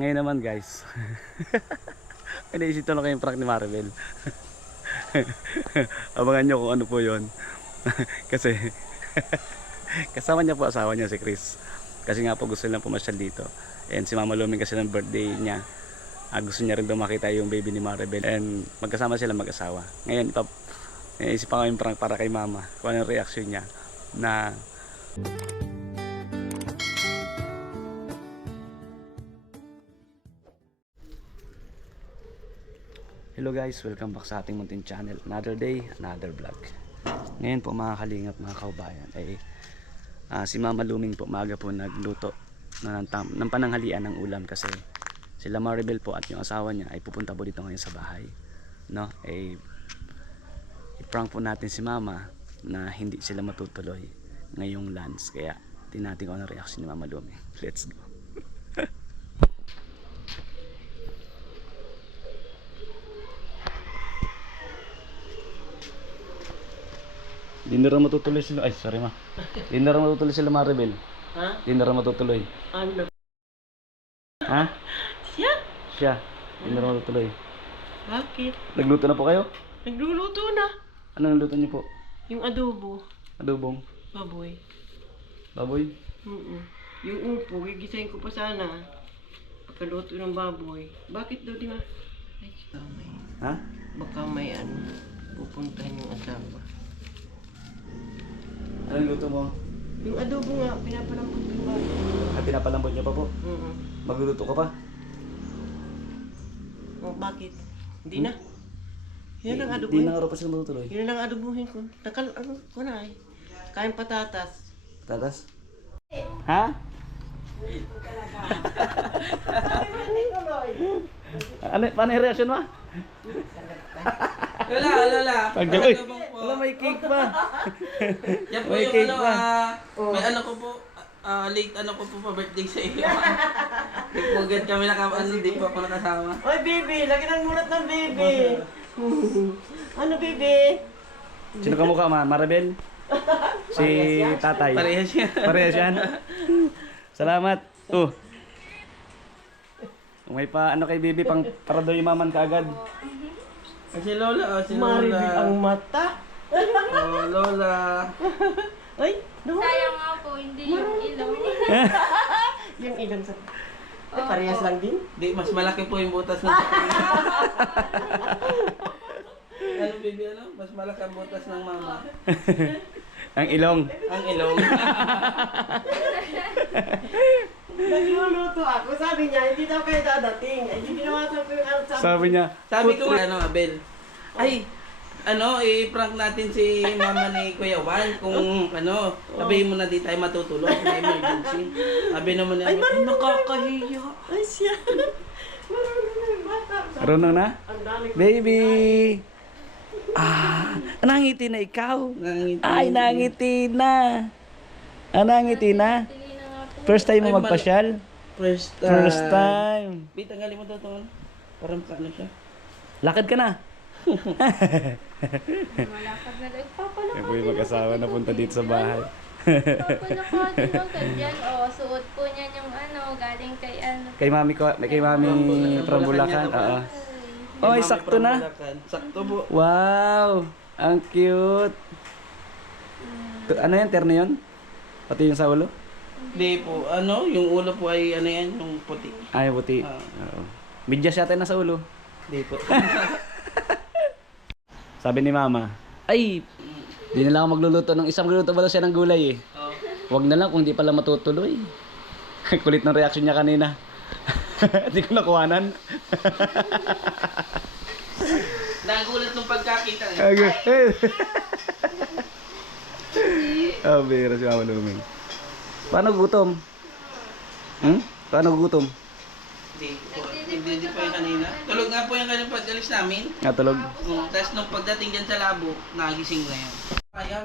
Ngayon naman guys, naisip ko lang kayong prank ni Maribel. Abangan nyo kung ano po yon. Kasi kasama niya po asawa niya si Chris. Kasi nga po gusto nilang pumasyal dito. And si Mama Luming kasi ng birthday niya, gusto niya rin daw makita yung baby ni Maribel. And magkasama sila mag-asawa. Ngayon naisip pa kayong prank para kay Mama. Kung ano yung reaction niya na hello guys, welcome back sa ating munting channel. Another day, another vlog. Ngayon po mga kalingap, mga kaubayan, si Mama Luming po maaga po nagluto ng pananghalian ng ulam kasi sila Maribel po at yung asawa niya ay pupunta po dito ngayon sa bahay. No? I-prank po natin si Mama na hindi sila matutuloy ngayong lunch. Kaya tingnan natin kung ano reaction ni Mama Luming. Let's go. Di na rin matutuloy sila. Ay, sorry ma. Di na rin matutuloy sila Maribel. Ha? Di na rin matutuloy. Ano? Ha? Siya? Siya. Di na rin matutuloy. Bakit? Nagluto na po kayo? Nagluluto na. Ano nagluto niyo po? Yung adobo. Adobong? Baboy. Baboy? Yung upo, gigisahin ko pa sana. Pagkaluto ng baboy. Bakit daw di ba? Ay, Ha? baka may ano, pupuntahan yung asawa. Anong luto mo? Yung adobo nga, pinapalambot ko yung baboy. Ay, pinapalambot niyo pa po? Magluluto ka pa? Oh, bakit? Hindi na. Yun ang Di adobuhin. na nga raw pa sila matutuloy. Yun ang adobuhin ko. Ano ko na eh. Kain patatas. Tatas? Ha? Ano, paano yung reaction mo? Wala. Uy, wala may cake pa. Yan po May yung cake ano, pa. may ano ko po, late ano ko po pa birthday sa iyo. Di po agad kami di po ako nakasama. Oy, baby! Lagi ng mulat ng baby! Ano, baby? Sino ka mukha ma? Maribel? Si tatay. Parehas siya. Parehas yan. Salamat. May pa ano kay baby pang para daw yumaman kaagad. Si Lola, si Maribel ang Lola. mata. Oh, Lola. Ay, no. Sayang nga po, hindi yung ilong. Yung ilang sa... Ay, parehas lang din. Di, mas malaki po yung butas ng ano, baby, ano? Mas malaki ang butas ng mama. Ang ilong. Ang ilong. Nagluluto ako. Sabi niya, hindi daw kayo dadating. Ay, hindi binawasan ko yung ano Sabi niya, Sabi ko, ano, Abel, ay, ano, i-prank natin si mama ni Kuya Juan kung, ano, sabihin mo na di tayo matutulog, may emergency. Sabi naman niya, Ay, ay, marunong nakakahiya. Ay, siya. Marunong na yung bata. marunong na? Ang dami ko. Baby! Nangiti na ikaw. Nangiti. Ay, nangiti na. Nangiti na. Tingin na nga po. First time mo Ay, magpasyal? First time. First time. Bi, tanggalin mo to, parang paano siya. Lakad ka na. Malakad na lang. Papalakad Yan po yung mag-asawa na punta dito sa bahay. Papalakad mo ganyan. O, suot po niyan yung ano, galing kay ano. Kay mami ko, may kay mami from Bulacan. Oo. Oh, ay, Mami sakto from na. Bulacan. Sakto po. Wow! Ang cute. Ano yan? Terno yun? Pati yung sa ulo? Di po, ano, yung ulo po ay, ano yan, yung puti. Ay, puti. Ah. Oo. Medyas yata na sa ulo. Di po. Sabi ni mama, ay, di na lang ako magluluto. Isang magluluto ba daw siya ng gulay eh. Oh. Huwag na lang kung di pala matutuloy. Kulit ng reaction niya kanina. Hindi ko nakuhanan. Nagulat nung pagkakita niya. Oh, bira si Mama Luming. Paano gutom? Paano gutom? Hindi po. Hindi pa yung kanina. Tulog nga po yung kanina pag-alis namin. Natulog. Tapos nung pagdating dyan sa labo, nagising na yan. Kaya,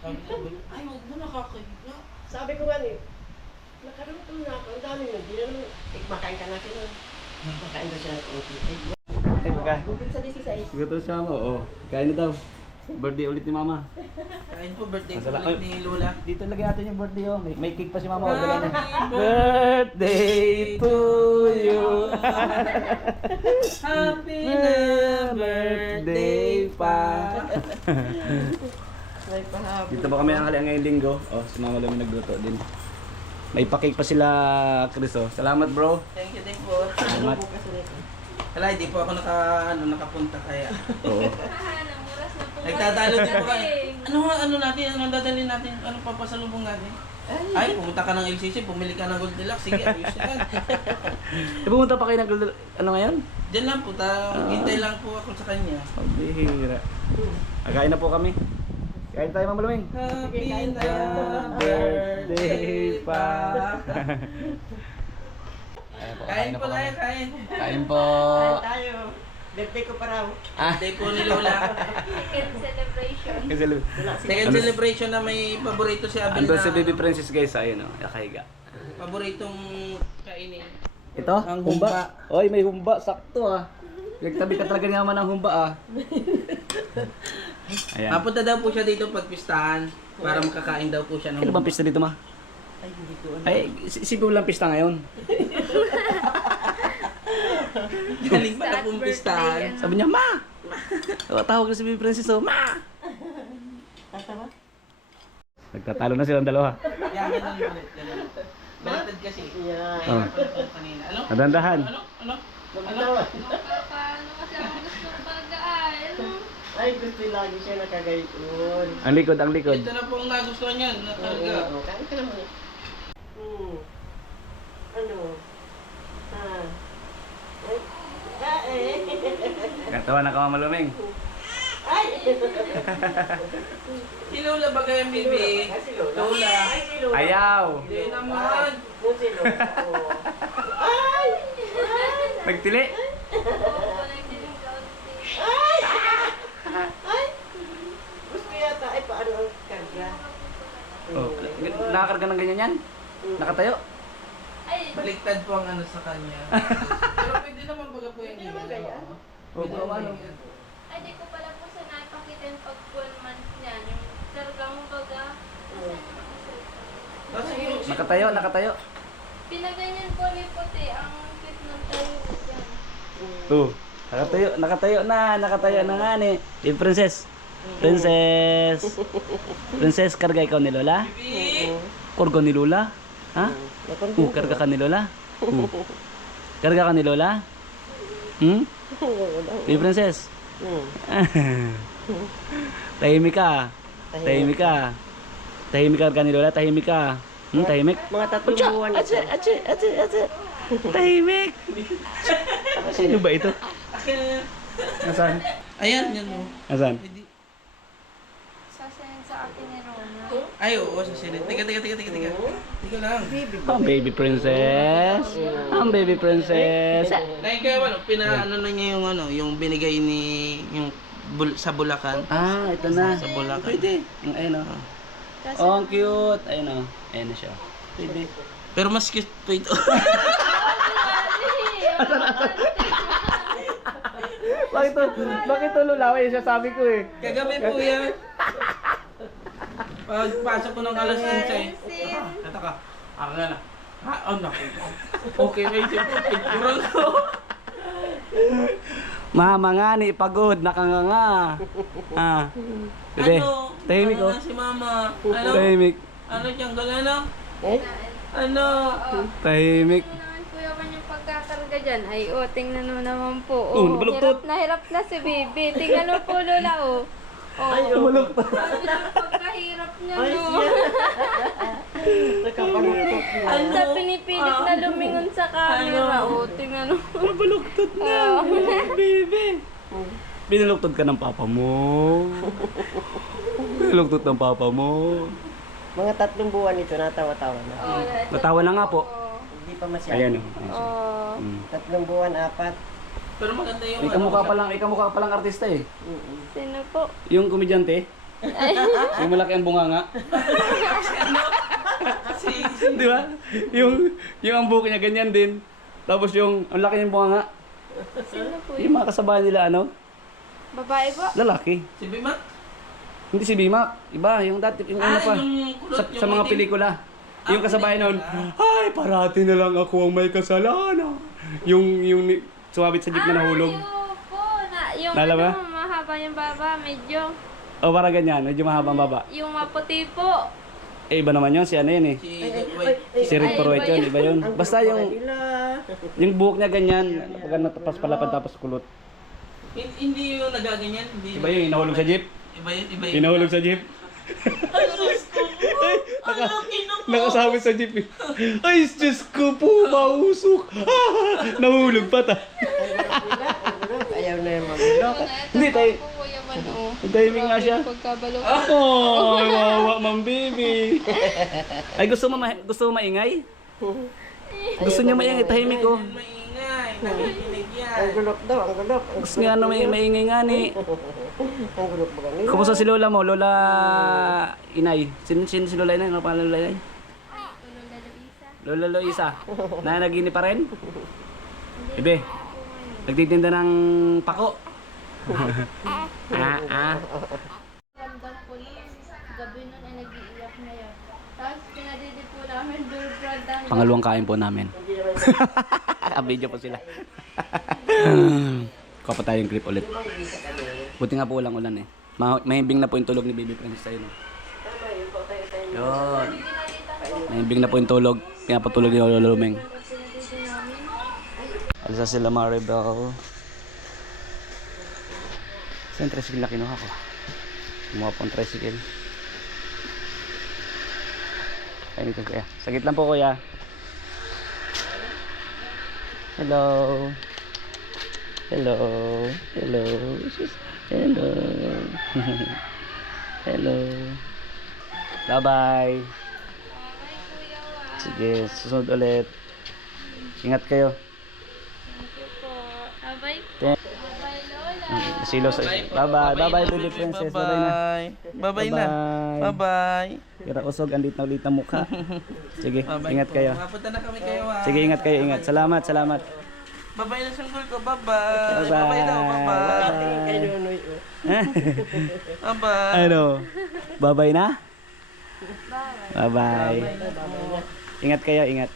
sabi niya, ay, huwag mo nakakahiga. Sabi ko nga nakaluto na ako. Ang dami na. Di na naman. Makain ka natin. Makain daw siya ng konti. Ay, pagka. Bukod sa 16. Gutom siya mo, oo. Kain na daw. Birthday ulit ni Mama. Kain po, birthday Masala- ulit ni Lola. Dito lagay natin yung birthday oh. May cake pa si Mama. Oh, dala na. Happy Birthday to you. Happy na birthday pa. May pahabol. Dito ba kami ang hali ngayong linggo? Oh, si Mama Lumi nagluto din. May pa-cake pa sila, Chris oh. Salamat bro. Thank you din po. Salamat. Bukas ulit. Wala, hindi po ako nakapunta kaya. Oo. Namuras na po. Nagtatalo din po kayo. kayo. Ano natin? Ano dadalhin natin? Ano papasalubong natin? Ay, pumunta ka ng LCC, bumili ka ng Goldilocks. Sige, ayos yan. Pumunta pa kayo ng ano ngayon? Diyan lang po, hintay lang po ako sa kanya. Pabihira. Kain na po kami. Kain tayo Mama Luming. Happy na birthday pa. Kain po tayo, kain. Kain po. Kain tayo. Birthday ko pa raw. Birthday po ni Lola. Second celebration. Kasi Second celebration na may paborito si Abel andun na si Baby Princess guys, ayun oh, nakahiga. paboritong kainin. Ito, Ang humba. humba. Oy, may humba, sakto ah. Nagtabi ka talaga naman ng humba ah. Ayan. Mapunta daw po siya dito pagpistahan para makakain daw po siya ng Kailan bang pista dito ma? Ay, hindi ko alam. Ay, si lang pista ngayon. Galing pa na Sad pong birthday, pistahan. ano? Sabi niya, Ma! O, tawag na si Baby Princess oh, Ma! Tatawa? Nagtatalo na silang dalawa. Yan, ganun ulit. Ganun. Baliktad kasi. Yan. Oh. Kanina. Ano? Nadandahan. Ano? Magtawa. Paano kasi ang gusto pagkaan? Ay, gusto lagi siya nakagayon. Ang likod, ang likod. Ito na po ang nagustuhan niyan. Nakarga. Oo, kain ka naman. Ano? Ah. Ay, kain. Katawa na ka Mama Luming. Ay! Si Lola ba kaya, baby? Ay, si Lola. Lola. Ay, si Lola. Ayaw! Hindi naman. Yung si Lola. Oo. Ay! Nagtili! Oo, nagdilim kaunti. Ay! Ay! Gusto yata. Ay, paano ang karga? Oh, nakakarga ng ganyan yan? Nakatayo? Ay, Baliktad po ang ano sa kanya. Pero pwede naman baga po yung Hindi naman ganyan. Pwede Oo, naman ano? yan. ay di ko pala po sa napakita yung pag 1 month niyan. Yung kargang baga. Kasi yung Nakatayo, nakatayo. Pinaganyan po ni puti ang cute ng tayo dyan. Oh, nakatayo na nga ni. Eh, Princess. Princess. Princess, karga ikaw ni Lola? baby. Karga ni Lola? Ha? Karga ka ni Lola? Karga ka ni Lola? Hmm? Eh, Princess. Tahimik ka. Tahimik ka. Tahimik ka ni Lola, tahimik ka. Tahimik. Mga 3 buwan ito. Atse. Tahimik. Sino ba ito? Akin na yan. Nasaan? Ayan, yan mo. Nasaan? Pwede. Sasayin sa akin ni Rona. Ay, oo, sa silid. Teka. Teka lang. Ang baby princess. Ang baby princess. Dahil kaya ano, pinaano na niya yung ano, yung binigay ni yung sa Bulacan. Ah, ito na. Sa Bulacan. Pwede. Ang ayun oh. Kasi Oh, ang cute. Ayun oh. Ayun na siya. Pwede. Pero mas cute po ito. Bakit to lulaway siya sabi ko eh. Kagabi po yan. Pagpasok ko ng alas 11. Kata ka. Ako nga na. Oh, naku. Okay, may picture ko. Mama nga ni pagod nakanganga. Ah. Pwede. Ano? Tahimik Ano oh. na si mama? Ano? Tahimik. Ano siyang galana? Eh? Ano? Tahimik. Ito naman kuya man yung pagkakarga dyan. Ay, tingnan mo naman po. Oh, nabaluktot. Hirap na si baby. Tingnan mo po, Lola, oh. Ay, oh. Pagkahirap niya, Ay, no. siya. Nakabaluktot na. Sa pinipilit na lumingon sa camera, oh. Tingnan mo. Nabaluktot na. Baby. Binaluktot ka ng papa mo. Binaluktot ng papa mo. Mga 3 buwan ito, natawa-tawa na. Oh, Natawa na nga po. Hindi pa masyado. Ayan oh. Oh. 3 buwan, 4. Pero maganda yung Ikaw pa lang artista eh. Sino po? Yung komedyante. Yung malaki ang bunganga. Di ba? Yung ang buhok niya ganyan din. Tapos yung ang laki ng bunganga. Sino po? Yung mga kasabayan nila ano? Babae po? Lalaki. Si Bima? Hindi si Bima, iba, yung dati, yung ano pa. yung kulot, Sa mga itim. pelikula. Yung kasabay noon, ay, parati na lang ako ang may kasalanan. Yung sumabit sa jeep na nahulog. Yung po, yung Nalala ano, mahaba yung baba, medyo. O, parang ganyan, medyo mahabang baba. Yung maputi po. Eh, iba naman yun, si ano yun eh. Si Rick Puruet yun, iba yun. Basta yung buhok niya ganyan, pag ano, tapos palapad tapos kulot. Hindi yung nagaganyan. Hindi Iba yun, nahulog sa jeep. Iba yun. Hinahulog sa jeep. Nakasabit sa jeep eh. Ay, Diyos ko po, mausok. Nahulog pa ta. Ayaw na yung magulo. Hindi, tayo. Po, Kuya Van, oh. Timing nga siya. Pagkabalo. Oh, wawa, ma'am baby. Ay, gusto mo maingay? Gusto niya maingay, tahimik ko. Maingay. Nakikinig yan. Ang gulok daw, ang gulok. Gusto niya ano, maingay nga ni. Ang gulok ba ganito? Kumusta si Lola mo? Lola Inay. Sino si Lola Inay? Ano pangalan Lola Inay? Lola Loisa. Nanagini pa rin? Ibe, nagtitinda ng pako. Ramdam po nun, gabi nun ay nag-iiyak na yan. Tapos pinadidi po namin door brand. Pangalawang kain po namin. Video po sila. Kuha pa tayong clip ulit. Buti nga po walang ulan eh. Mahimbing na po yung tulog ni Baby Princess sa'yo. No? Yun. Mahimbing na po yung tulog. Pinapatulog ni Lolo Lumeng. Alisa sila Maribel. Saan tricycle na kinuha ko? Kumuha po ang tricycle. Ayun ito kuya. Sagit lang po kuya. Hello. Hello. Hello. Hello. Hello. Bye-bye. Sige, susunod ulit. Ingat kayo. Thank you po. Abay Te- po. Abay Lola. Silo sa... Bye-bye. Bye-bye, Baby Princess. Bye-bye na. Bye-bye na. Bye-bye. Bye-bye. Kira usog, andit na ulit ang mukha. Sige, Bye-bye ingat po. kayo. Mapunta na kami kayo. ah. Sige, ingat kayo, ingat. Salamat, salamat. Bye-bye na sanggol ko. Bye-bye. Bye-bye. Bye-bye daw. Bye-bye. Kay Nunoy. Bye-bye. Ano? Bye-bye na? Bye. Bye-bye. Ingat kayo, ingat.